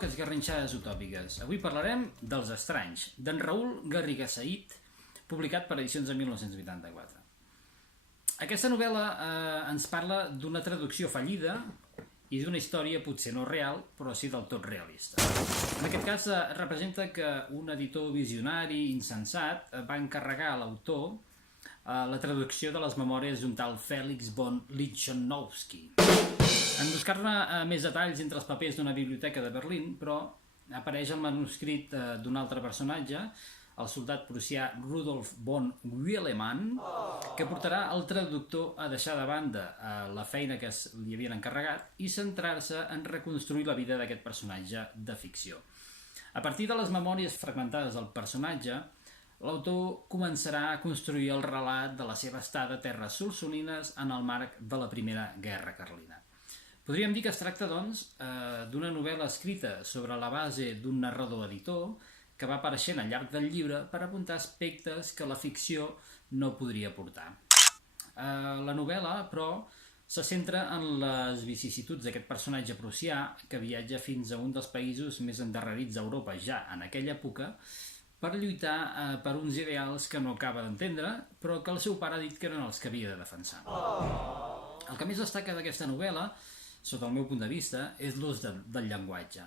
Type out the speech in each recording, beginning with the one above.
bloc Esgarrinxades utòpiques. Avui parlarem dels Estranys, d'en Raül Garriga Said, publicat per Edicions de 1984. Aquesta novel·la ens parla d'una traducció fallida i d'una història potser no real, però sí del tot realista. En aquest cas representa que un editor visionari insensat va encarregar a l'autor la traducció de les memòries d'un tal Felix von Lichnowsky. En buscar-ne més detalls entre els papers d'una biblioteca de Berlín, però apareix el manuscrit d'un altre personatge, el soldat prussià Rudolf von Willemann, que portarà el traductor a deixar de banda la feina que li havien encarregat i centrar-se en reconstruir la vida d'aquest personatge de ficció. A partir de les memòries fragmentades del personatge, l'autor començarà a construir el relat de la seva estada a terres solsonines en el marc de la Primera Guerra Carlina. Podríem dir que es tracta, doncs, d'una novel·la escrita sobre la base d'un narrador-editor que va apareixent al llarg del llibre per apuntar aspectes que la ficció no podria portar. La novel·la, però, se centra en les vicissituds d'aquest personatge prussià que viatja fins a un dels països més endarrerits d'Europa ja en aquella època per lluitar per uns ideals que no acaba d'entendre, però que el seu pare ha dit que eren els que havia de defensar. El que més destaca d'aquesta novel·la, sota el meu punt de vista, és l'ús del llenguatge.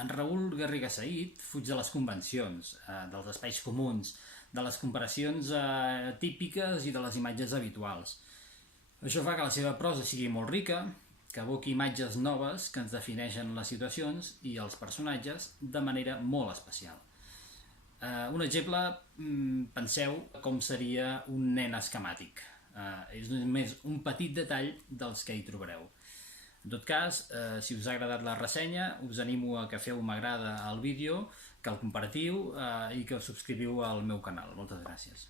En Raül Garriga Said fuig de les convencions, dels espais comuns, de les comparacions típiques i de les imatges habituals. Això fa que la seva prosa sigui molt rica, que evoqui imatges noves que ens defineixen les situacions i els personatges de manera molt especial. Un exemple, penseu com seria un nen esquemàtic. És només un petit detall dels que hi trobareu. En tot cas, si us ha agradat la ressenya, us animo a que feu m'agrada al vídeo, que el compartiu i que us subscriviu al meu canal. Moltes gràcies.